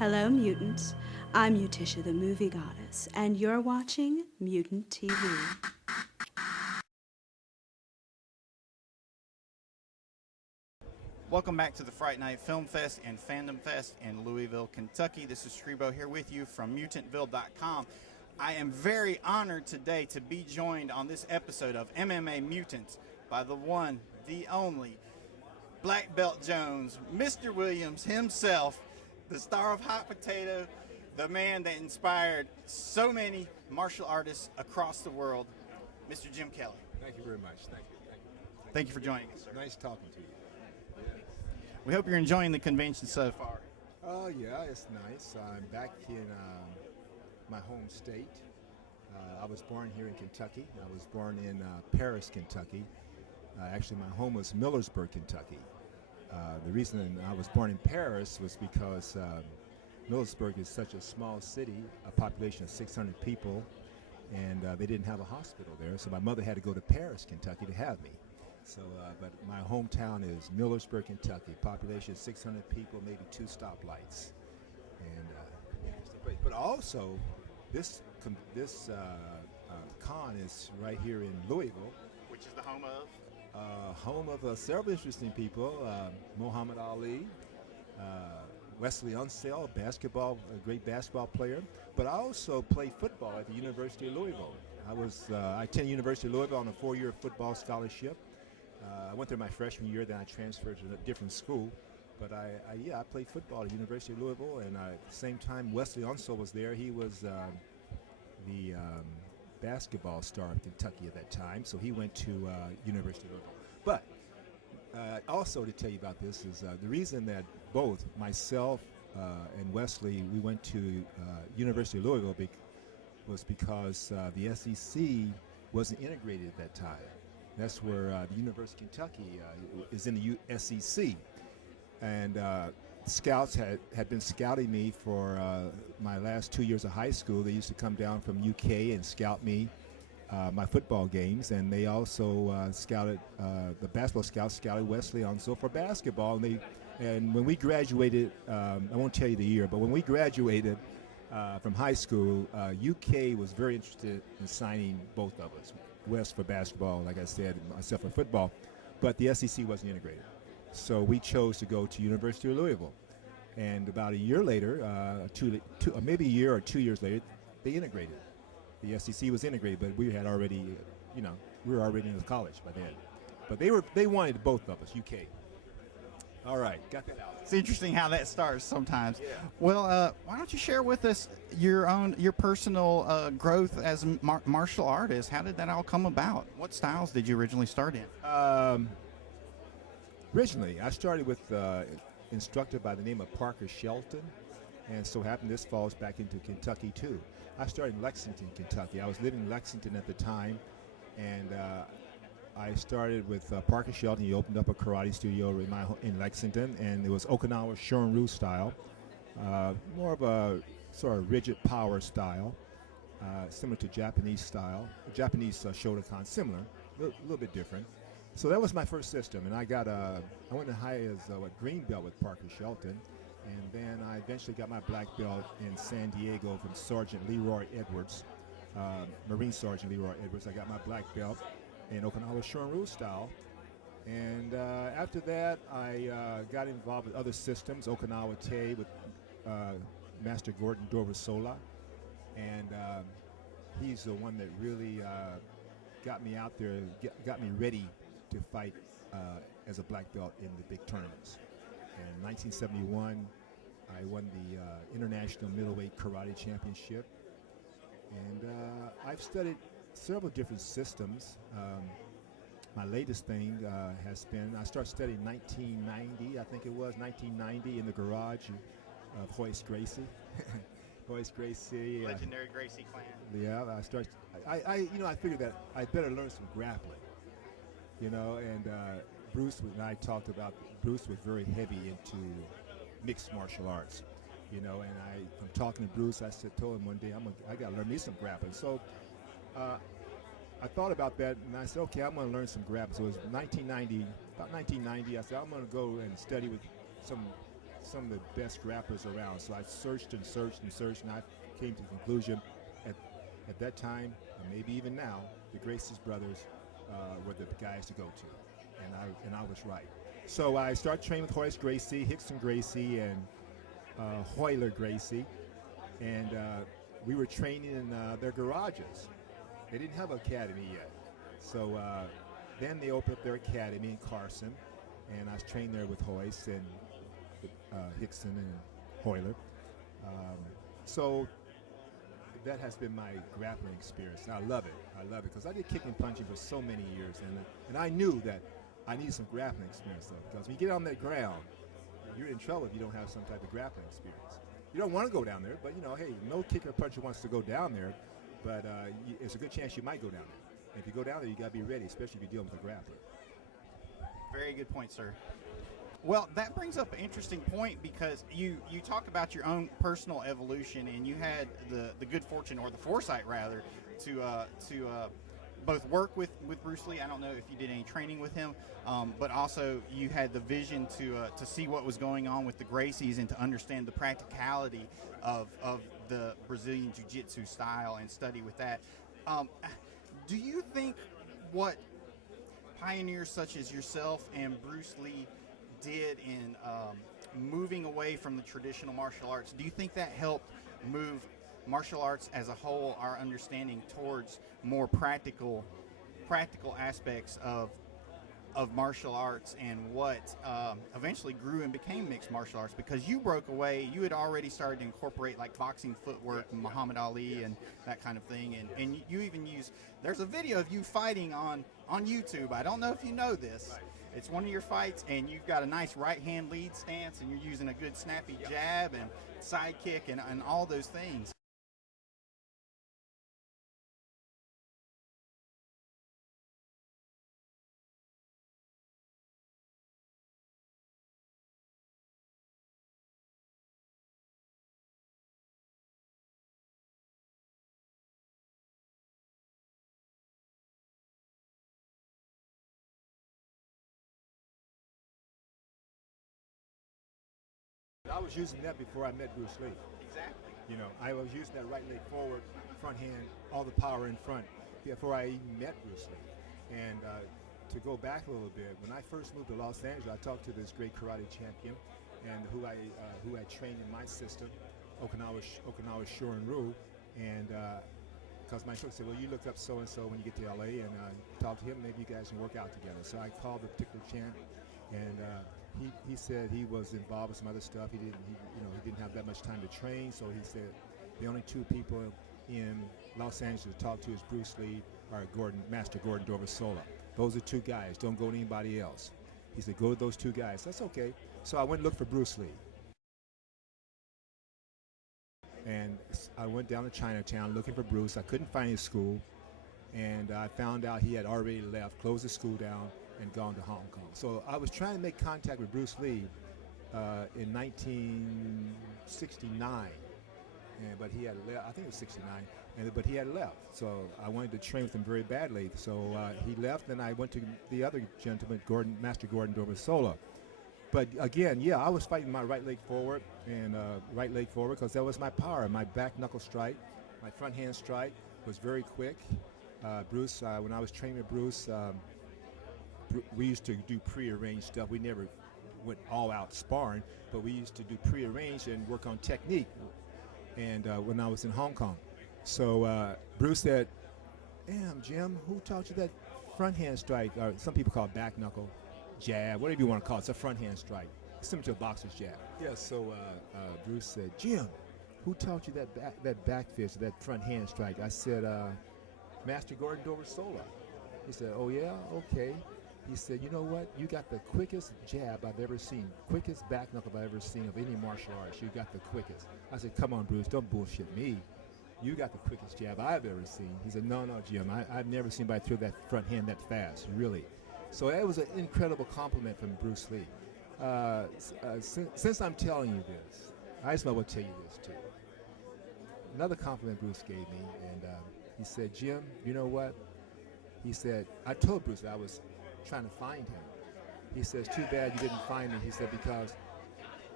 Hello, mutants. I'm Mutisha the Movie Goddess, and you're watching Mutant TV. Welcome back to the Fright Night Film Fest and Fandom Fest in Louisville, Kentucky. This is Scribo here with you from mutantville.com. I am very honored today to be joined on this episode of MMA Mutants by the one, the only, Black Belt Jones, Mr. Williams himself, the star of Hot Potato, the man that inspired so many martial artists across the world, Mr. Jim Kelly. Thank you very much. Thank you. Thank you for joining us, sir. Nice talking to you. We hope you're enjoying the convention so far. Oh, yeah, it's nice. I'm back in my home state. I was born here in Kentucky. I was born in Paris, Kentucky. Actually, my home was Millersburg, Kentucky. The reason I was born in Paris was because Millersburg is such a small city, a population of 600 people, and they didn't have a hospital there, so my mother had to go to Paris, Kentucky to have me. So, but my hometown is Millersburg, Kentucky. Population 600 people, maybe 2 stoplights, and interesting place. But also, this con is right here in Louisville, Which is the home of? home of several interesting people: Muhammad Ali, Wesley Unseld, basketball, a great basketball player. But I also played football at the University of Louisville. I attended University of Louisville on a 4-year football scholarship. I went there my freshman year, then I transferred to a different school. But I played football at the University of Louisville, and at the same time, Wesley Unseld was there. He was the basketball star of Kentucky at that time, so he went to University of Louisville. But also to tell you about this is the reason that both myself and Wesley, we went to University of Louisville was because the SEC wasn't integrated at that time. That's where the University of Kentucky is in the SEC. And scouts had been scouting me for my last 2 years of high school. They used to come down from UK and scout me, my football games. And they also scouted, the basketball scouts scouted Wesley Unseld for basketball. And when we graduated, I won't tell you the year, but when we graduated from high school, UK was very interested in signing both of us. West for basketball, like I said, myself for football, but the SEC wasn't integrated. So we chose to go to University of Louisville. And about a year later, maybe a year or 2 years later, they integrated. The SEC was integrated, but we had already, we were already in the college by then. But they wanted both of us, UK. All right, got that out. It's interesting how that starts sometimes. Yeah. Well, why don't you share with us your personal growth as a martial artist? How did that all come about? What styles did you originally start in? Originally, I started with instructor by the name of Parker Shelton, and so happened this falls back into Kentucky too. I started in Lexington, Kentucky. I was living in Lexington at the time, and I started with Parker Shelton. He opened up a karate studio in Lexington, and it was Okinawa Shorin-ryu style, more of a sort of rigid power style, similar to Japanese style. Japanese Shotokan, similar, a little bit different. So that was my first system, and I went as high as green belt with Parker Shelton, and then I eventually got my black belt in San Diego from Sergeant Leroy Edwards, Marine Sergeant Leroy Edwards. I got my black belt in Okinawa Shorin-ryu style. And after that, I got involved with other systems, Okinawa Te with Master Gordon Dorvasola. And he's the one that really got me out there, got me ready to fight as a black belt in the big tournaments. In 1971, I won the International Middleweight Karate Championship. And I've studied several different systems. My latest thing has been, I started studying 1990, I think it was 1990, in the garage of Hoist Gracie. Hoist Gracie. Legendary Gracie clan. Yeah, I figured that I better learn some grappling, and Bruce and I talked about, Bruce was very heavy into mixed martial arts, and from talking to Bruce, told him one day, I got to learn me some grappling. So I thought about that, and I said, okay, I'm going to learn some grappling. So it was about 1990, I said, I'm going to go and study with some some of the best grapplers around. So I searched and searched and searched, and I came to the conclusion at that time, and maybe even now, the Gracie's brothers were the guys to go to, and I was right. So I started training with Horace Gracie, Hickson Gracie, and Hoyler Gracie, and we were training in their garages. They didn't have an academy yet. So then they opened up their academy in Carson, and I was trained there with Hoyce and Hickson and Hoyler. So that has been my grappling experience, and I love it. I love it because I did kicking and punching for so many years, and I knew that I needed some grappling experience, though, because when you get on that ground, you're in trouble if you don't have some type of grappling experience. You don't want to go down there, but, hey, no kicker or puncher wants to go down there, but it's a good chance you might go down there. And if you go down there, you got to be ready, especially if you're dealing with a grappler. Very good point, sir. Well, that brings up an interesting point because you talk about your own personal evolution, and you had the good fortune, or the foresight rather, to both work with Bruce Lee. I don't know if you did any training with him, but also you had the vision to see what was going on with the Gracies and to understand the practicality of the Brazilian Jiu-Jitsu style and study with that. Do you think what pioneers such as yourself and Bruce Lee did in moving away from the traditional martial arts, do you think that helped move martial arts as a whole, our understanding towards more practical aspects of martial arts, and what eventually grew and became mixed martial arts? Because you broke away, you had already started to incorporate like boxing footwork, Muhammad Ali, and that kind of thing, and you even use, there's a video of you fighting on YouTube. I don't know if you know this. It's one of your fights, and you've got a nice right hand lead stance, and you're using a good snappy jab and side kick and all those things. I was using that before I met Bruce Lee. Exactly. I was using that right leg forward, front hand, all the power in front before I even met Bruce Lee. And to go back a little bit, when I first moved to Los Angeles, I talked to this great karate champion, and who I trained in my system, Okinawa Shorin-ryu, and because my instructor said, well, you look up so-and-so when you get to LA, and talk to him, maybe you guys can work out together. So I called the particular champ, and he said he was involved with some other stuff. He didn't have that much time to train, so he said the only two people in Los Angeles to talk to is Bruce Lee or Master Gordon Dorvasola. Those are two guys. Don't go to anybody else. He said, go to those two guys. That's okay. So I went and looked for Bruce Lee. And I went down to Chinatown looking for Bruce. I couldn't find his school, and I found out he had already left, closed the school down, and gone to Hong Kong. So I was trying to make contact with Bruce Lee in 1969, but he had left. I think it was 69, but he had left. So I wanted to train with him very badly. So he left, and I went to the other gentleman, Master Gordon Dorvasola. But again, I was fighting my right leg forward because that was my power. My back knuckle strike, my front hand strike was very quick. Bruce, when I was training with Bruce, we used to do prearranged stuff. We never went all out sparring, but we used to do prearranged and work on technique. And when I was in Hong Kong, so Bruce said, "Damn, Jim, who taught you that front hand strike?" Or some people call it back knuckle, jab, whatever you want to call it. It's a front hand strike, similar to a boxer's jab. Yeah. So Bruce said, "Jim, who taught you that back fist, that front hand strike?" I said, "Master Gordon Dorvasola." He said, "Oh yeah, okay." He said, "You know what? You got the quickest jab I've ever seen, quickest back knuckle I've ever seen of any martial arts. You got the quickest." I said, "Come on, Bruce, don't bullshit me. You got the quickest jab I've ever seen." He said, No, Jim, I've never seen anybody throw that front hand that fast, really." So that was an incredible compliment from Bruce Lee. Since I'm telling you this, I just might well tell you this too. Another compliment Bruce gave me, and he said, "Jim, you know what?" He said, I told Bruce that I was trying to find him. He says, "Too bad you didn't find me." He said, "Because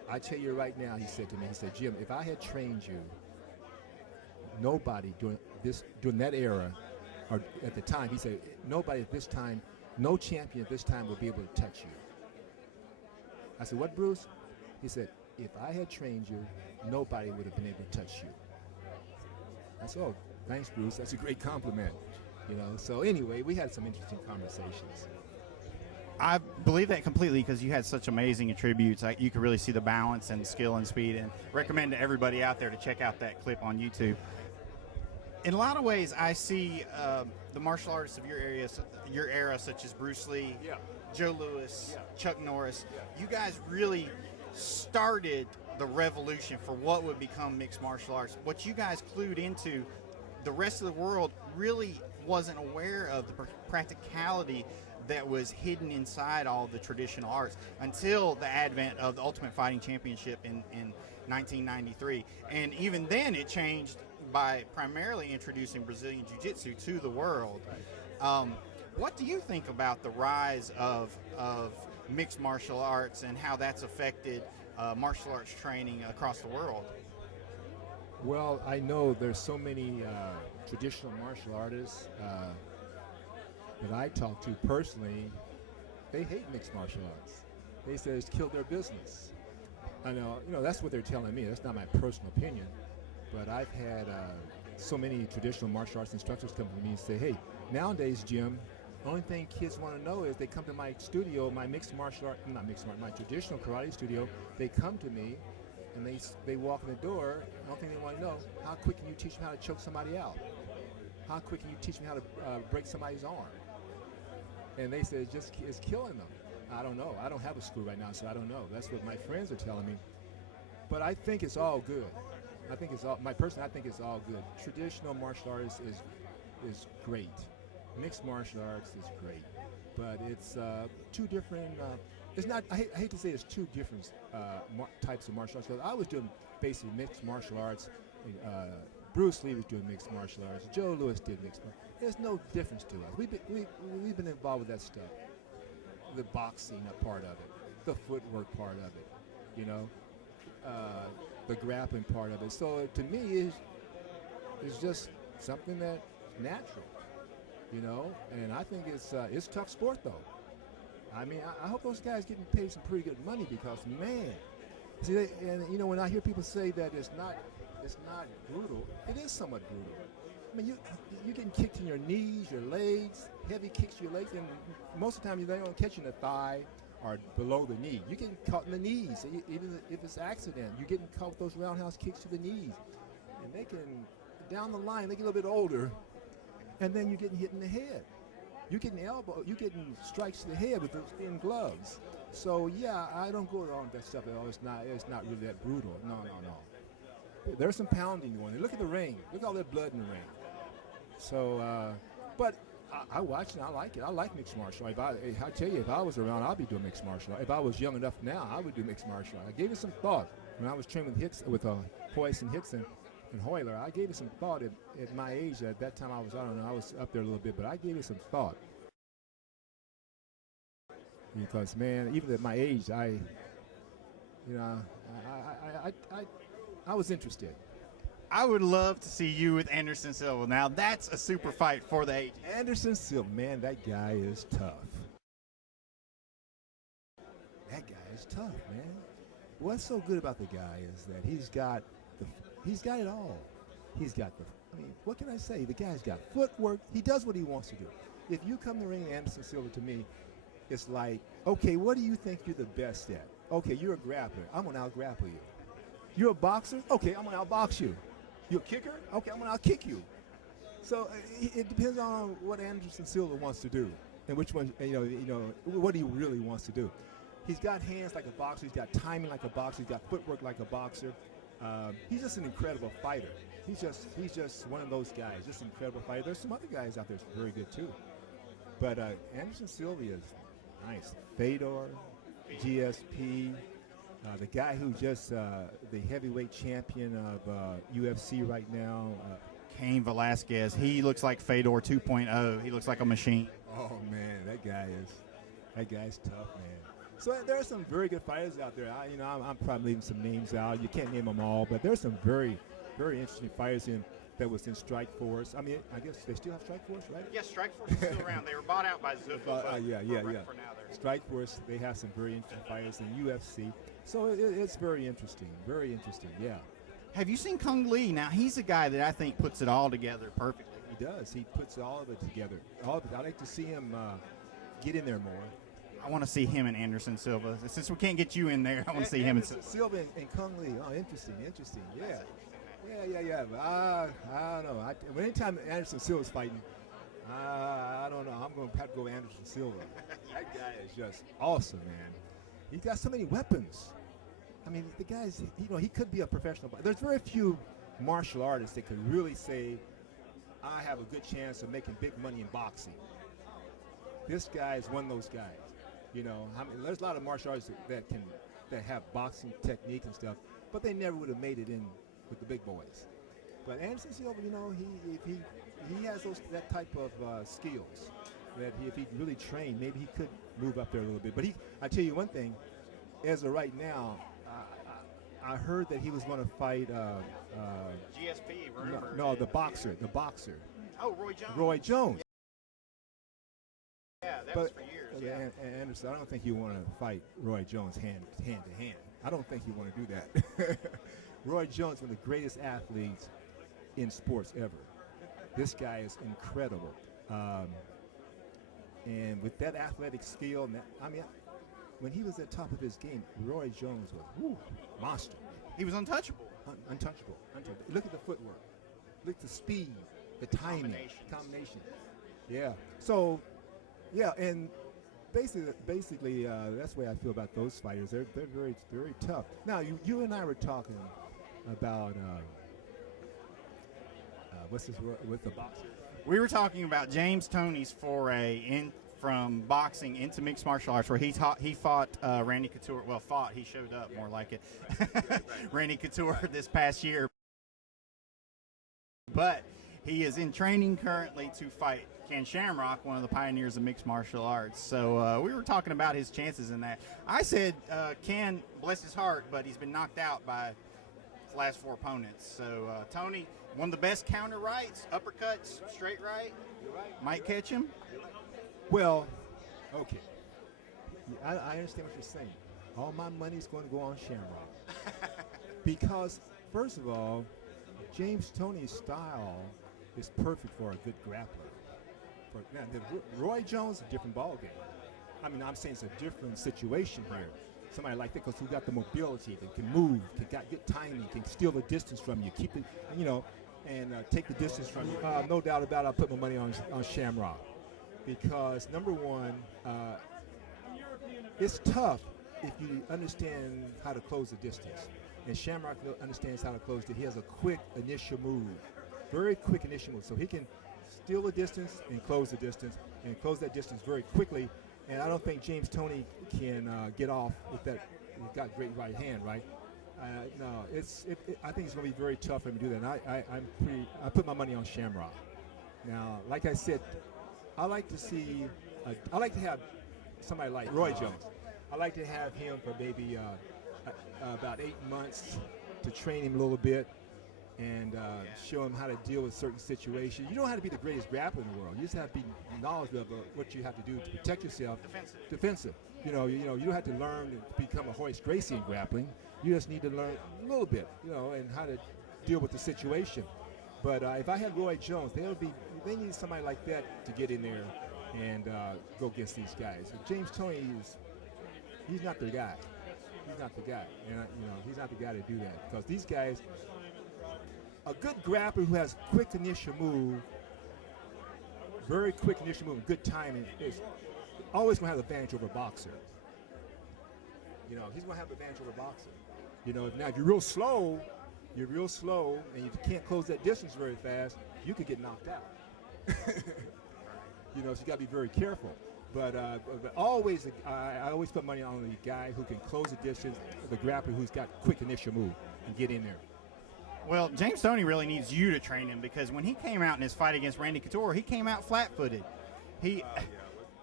I tell you right now, he said to me, he said, Jim, if I had trained you, nobody during that era, or at the time, he said, nobody at this time, no champion at this time would be able to touch you. I said, what, Bruce? He said, if I had trained you, nobody would have been able to touch you. I said, oh, thanks, Bruce. That's a great compliment. You know. So anyway, we had some interesting conversations. I believe that completely because you had such amazing attributes. You could really see the balance and skill and speed, and recommend to everybody out there to check out that clip on YouTube. In a lot of ways, I see the martial artists of your era, such as Bruce Lee, Joe Louis, Chuck Norris. You guys really started the revolution for what would become mixed martial arts. What you guys clued into, the rest of the world really wasn't aware of the practicality that was hidden inside all the traditional arts until the advent of the Ultimate Fighting Championship in 1993. And even then it changed by primarily introducing Brazilian Jiu-Jitsu to the world. What do you think about the rise of mixed martial arts and how that's affected martial arts training across the world? Well, I know there's so many traditional martial artists that I talk to personally. They hate mixed martial arts. They say it's killed their business. I know, that's what they're telling me. That's not my personal opinion. But I've had so many traditional martial arts instructors come to me and say, hey, nowadays, Jim, the only thing kids want to know is they come to my studio, my my traditional karate studio. They come to me and they walk in the door. The only thing they want to know, how quick can you teach me how to choke somebody out? How quick can you teach me how to break somebody's arm? And they say it's killing them. I don't know. I don't have a school right now, so I don't know. That's what my friends are telling me. But I think it's all good. I think it's all good. Traditional martial arts is great. Mixed martial arts is great, but it's two different. It's not. I hate to say it's two different types of martial arts. Because I was doing basically mixed martial arts. Bruce Lee was doing mixed martial arts. Joe Louis did mixed martial arts. There's no difference to us. We've been involved with that stuff. The boxing part of it, the footwork part of it, the grappling part of it. So to me, it's just something that's natural. And I think it's tough sport though. I mean, I hope those guys getting paid some pretty good money because man, see, when I hear people say that it's not brutal, it is somewhat brutal. I mean, you're getting kicked in your knees, your legs, heavy kicks to your legs, and most of the time they don't catch you in the thigh or below the knee. You're getting caught in the knees, even if it's an accident. You're getting caught with those roundhouse kicks to the knees, and they can down the line they get a little bit older. And then you're getting hit in the head. You're getting you're getting strikes to the head with those thin gloves. So yeah, I don't go along with that stuff at all. It's not really that brutal. No. There's some pounding going on. Look at the ring. Look at all that blood in the ring. So, but I watch and I like it. I like mixed martial arts. I tell you, if I was around, I'd be doing mixed martial arts. If I was young enough now, I would do mixed martial arts. I gave it some thought when I was training with Hoyce and Hickson. And Hoyler, I gave it some thought at my age. At that time, I was up there a little bit, but I gave it some thought. Because man, even at my age, I was interested. I would love to see you with Anderson Silva. Now that's a super fight for the age. Anderson Silva, man, that guy is tough. That guy is tough, man. What's so good about the guy is that he's got it all. What can I say? The guy's got footwork. He does what he wants to do. If you come to the ring with Anderson Silva, to me, it's like, okay, what do you think you're the best at? Okay, you're a grappler. I'm going to out-grapple you. You're a boxer? Okay, I'm going to out-box you. You're a kicker? Okay, I'm going to out-kick you. So it depends on what Anderson Silva wants to do and which one, what he really wants to do. He's got hands like a boxer. He's got timing like a boxer. He's got footwork like a boxer. He's just an incredible fighter. He's just one of those guys, just an incredible fighter. There's some other guys out there that's very good too. But Anderson Silva is nice. Fedor, GSP, the guy who just the heavyweight champion of UFC right now. Cain Velasquez. He looks like Fedor 2.0. He looks like a machine. Oh man, that guy's tough, man. So there are some very good fighters out there. I'm probably leaving some names out. You can't name them all, but there's some very, very interesting fighters that was in Strikeforce. I mean, I guess they still have Strikeforce, right? Yes, Strikeforce is still around. They were bought out by Zuffa. Yeah. For now, Strikeforce, they have some very interesting fighters in UFC. So it's very interesting, yeah. Have you seen Kung Lee? Now, he's a guy that I think puts it all together perfectly. He does. He puts all of it together. All of it. I like to see him get in there more. I want to see him and Anderson Silva. Since we can't get you in there, I want to see him and Silva and Kung Lee. Oh, interesting. Yeah. But I don't know. Anytime Anderson Silva's fighting, I don't know. I'm going to have to go Anderson Silva. That guy is just awesome, man. He's got so many weapons. I mean, the guy's, he could be a professional. But there's very few martial artists that could really say, I have a good chance of making big money in boxing. This guy is one of those guys. There's a lot of martial artists that have boxing technique and stuff, but they never would have made it in with the big boys. But Anderson Silva, he has that type of skills that if he really trained, maybe he could move up there a little bit. But I tell you one thing, as of right now, I heard that he was going to fight GSP. Rumor. No, the boxer. Oh, Roy Jones. Roy Jones. Yeah, that was for years. Yeah. Anderson, I don't think you want to fight Roy Jones hand to hand. I don't think you want to do that. Roy Jones, one of the greatest athletes in sports ever. This guy is incredible. And with that athletic skill, when he was at the top of his game, Roy Jones was monster. He was untouchable. Untouchable. Look at the footwork. Look at the speed, the timing, combination. Yeah. So, yeah, and basically, that's the way I feel about those fighters. They're very, very tough. Now, you and I were talking about what's the boxer? We were talking about James Toney's foray from boxing into mixed martial arts, where he fought Randy Couture. Well, he showed up more like it. Right. Randy Couture this past year. But he is in training currently to fight Ken Shamrock, one of the pioneers of mixed martial arts. So we were talking about his chances in that. I said Ken, bless his heart, but he's been knocked out by his last 4 opponents. So Tony, one of the best counter rights, uppercuts, straight right, might catch him. Well, okay. I understand what you're saying. All my money's going to go on Shamrock. Because, first of all, James Toney's style is perfect for a good grappler. Roy Jones is a different ballgame. I'm saying it's a different situation here. Somebody like that, because who got the mobility, that can move, got good timing, can steal the distance from you, keep it, and take the distance from you. No doubt about it, I'll put my money on Shamrock. Because, number one, it's tough if you understand how to close the distance. And Shamrock understands how to close it. He has a quick initial move, very quick initial move. So he can steal the distance and close the distance, and close that distance very quickly. And I don't think James Toney can get off with that. He's got great right hand, right? No, I think it's going to be very tough for him to do that. And I put my money on Shamrock. Now, like I said, I like to have somebody like Roy Jones. I like to have him for maybe about 8 months to train him a little bit and show him how to deal with certain situations. You don't have to be the greatest grappler in the world. You just have to be knowledgeable of what you have to do to protect yourself. Defensive. You don't have to learn to become a Horace Gracie in grappling. You just need to learn a little bit, and how to deal with the situation. But if I had Roy Jones, they need somebody like that to get in there and go against these guys. So James Toney he's not the guy. He's not the guy, and he's not the guy to do that, because these guys, a good grappler who has quick initial move, very quick initial move, good timing, is always going to have the advantage over a boxer. He's going to have the advantage over a boxer. Now if you're real slow, and you can't close that distance very fast, you could get knocked out. So you got to be very careful. But always, I always put money on the guy who can close the distance, the grappler who's got quick initial move and get in there. Well, James Toney really needs you to train him, because when he came out in his fight against Randy Couture, he came out flat-footed.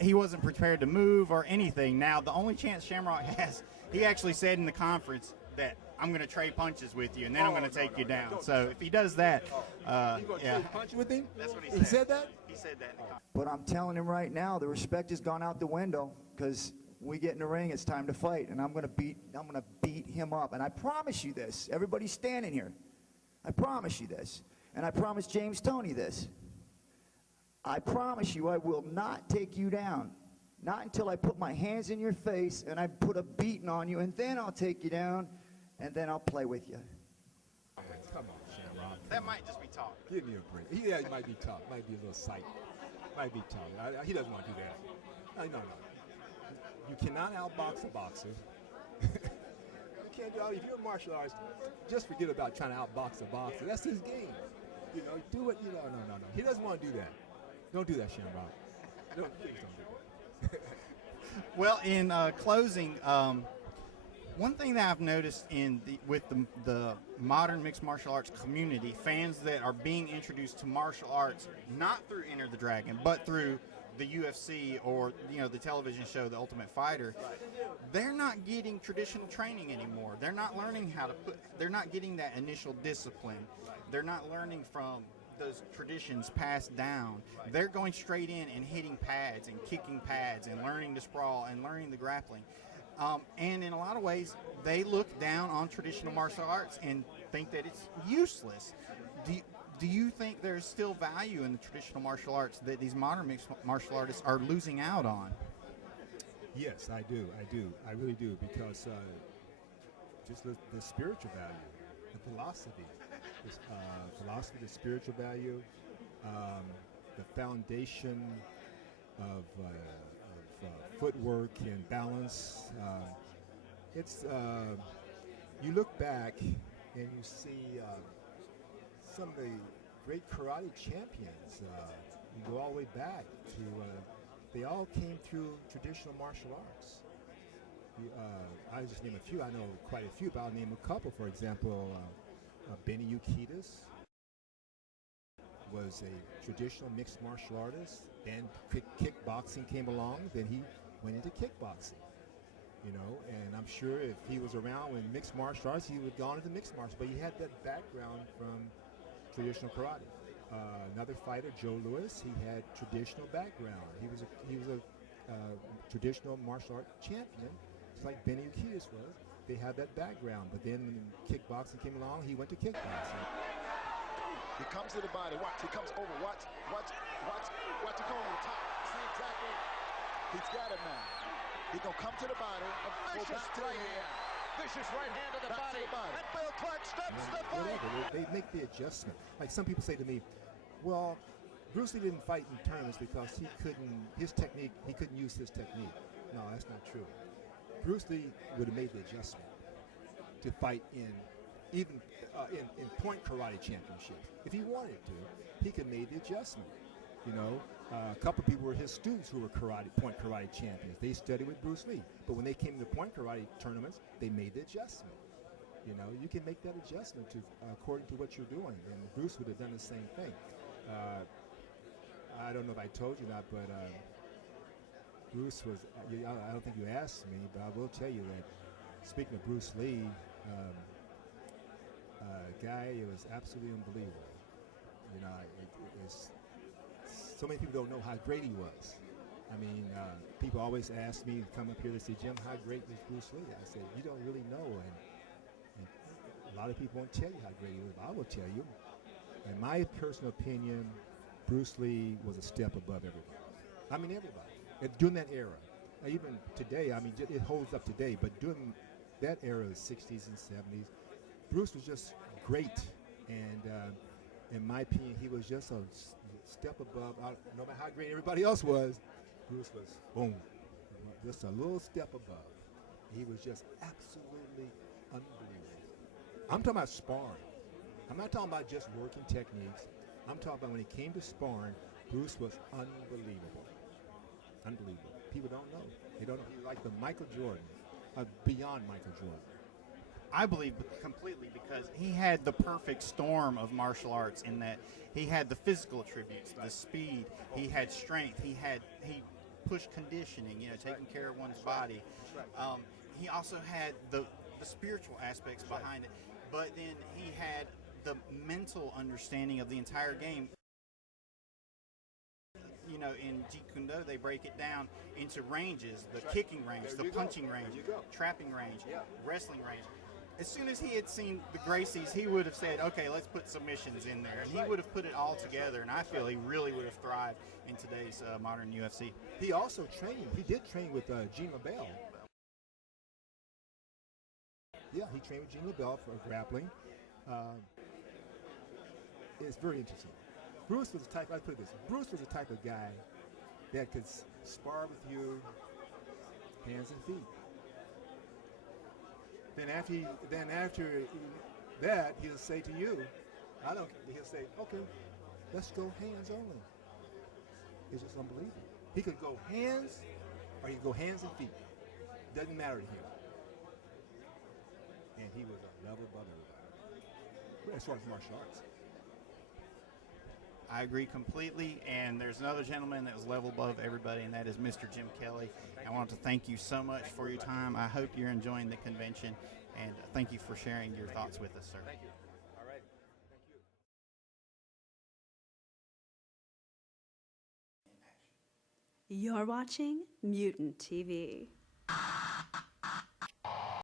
he wasn't prepared to move or anything. Now, the only chance Shamrock has, he actually said in the conference that I'm going to trade punches with you, and then I'm going to take you down. So if he does that, You gonna yeah. trade punch with him? That's what he said. He said that? He said that in the conference. But I'm telling him right now, the respect has gone out the window because we get in the ring, it's time to fight, and I'm gonna beat him up. And I promise you this, everybody standing here, I promise you this, and I promise James Toney this. I promise you I will not take you down. Not until I put my hands in your face and I put a beating on you, and then I'll take you down, and then I'll play with you. Come on, Shamrock. That might just be talk. Give me a break. Yeah, he might be tough. Might be a little sight. Might be tough. He doesn't want to do that. No. You cannot outbox a boxer. You can't do it. If you're a martial artist, just forget about trying to outbox a boxer. That's his game. You know, do it. No. He doesn't want to do that. Don't do that, Shamrock. Please don't do that. Well, in closing, one thing that I've noticed with the modern mixed martial arts community, fans that are being introduced to martial arts not through Enter the Dragon, but through the UFC or the television show The Ultimate Fighter, they're not getting traditional training anymore. They're not learning they're not getting that initial discipline. They're not learning from those traditions passed down. They're going straight in and hitting pads and kicking pads and learning to sprawl and learning the grappling. And in a lot of ways, they look down on traditional martial arts and think that it's useless. Do you think there's still value in the traditional martial arts that these modern mixed martial artists are losing out on? Yes, I do. I really do, because just the spiritual value, the philosophy, the spiritual value, the foundation of footwork and balance. You look back and you see some of the great karate champions. You go all the way back to, they all came through traditional martial arts. I'll just name a few. I know quite a few, but I'll name a couple. For example, Benny Ukitas was a traditional mixed martial artist. Then kickboxing came along. Then he went into kickboxing. And I'm sure if he was around when mixed martial arts, he would have gone into mixed martial arts. But he had that background from traditional karate. Another fighter, Joe Louis, he had traditional background. He was a traditional martial art champion, just like Benny Ukitas was. They had that background. But then when kickboxing came along, he went to kickboxing. He comes to the body. Watch. He comes over. Watch. He go on the top. See exactly. He's got it now. He's going to come to the body. A vicious right hand. Vicious right hand to the body. And Bill Clark stops the fight. They make the adjustment. Like some people say to me, well, Bruce Lee didn't fight in tournaments because he couldn't use his technique. No, that's not true. Bruce Lee would have made the adjustment to fight in point karate championships. If he wanted to, he could have made the adjustment. A couple people were his students who were point karate champions. They studied with Bruce Lee. But when they came to point karate tournaments, they made the adjustment. You can make that adjustment according to what you're doing. And Bruce would have done the same thing. I don't know if I told you that, but Bruce was, I don't think you asked me, but I will tell you that speaking of Bruce Lee, guy, it was absolutely unbelievable. So many people don't know how great he was. I mean, people always ask me, come up here to say, Jim, how great was Bruce Lee? I said, you don't really know. And a lot of people won't tell you how great he was, but I will tell you. In my personal opinion, Bruce Lee was a step above everybody. I mean, everybody. During that era. Even today, I mean, it holds up today, but during that era, the 60s and 70s, Bruce was just great. And in my opinion, he was just a step above. No matter how great everybody else was, Bruce was, boom, just a little step above. He was just absolutely unbelievable. I'm talking about sparring. I'm not talking about just working techniques. I'm talking about when it came to sparring, Bruce was unbelievable. Unbelievable. People don't know. They don't know. He was like the Michael Jordan, beyond Michael Jordan. I believe completely, because he had the perfect storm of martial arts in that he had the physical attributes, the speed, he had strength, he push conditioning, taking care of one's body. He also had the spiritual aspects behind it, but then he had the mental understanding of the entire game. In Jeet Kune Do, they break it down into ranges: the kicking range, the punching range, trapping range, wrestling range. As soon as he had seen the Gracies, he would have said, okay, let's put submissions in there. And he would have put it all together, and I feel he really would have thrived in today's modern UFC. He also trained. He did train with Gene LaBelle. Yeah, he trained with Gene LaBelle for grappling. It's very interesting. Bruce was the type, I put it this, Bruce was the type of guy that could spar with you, hands and feet. Then after that, he'll say to you, he'll say, okay, let's go hands only. It's just unbelievable. He could go hands, or he could go hands and feet. Doesn't matter to him. And he was a level above everybody, as far as martial arts. I agree completely, and there's another gentleman that was level above everybody, and that is Mr. Jim Kelly. I want to thank you so much for your time. I hope you're enjoying the convention, and thank you for sharing your thoughts with us, sir. Thank you. All right. Thank you. You're watching Mutant TV.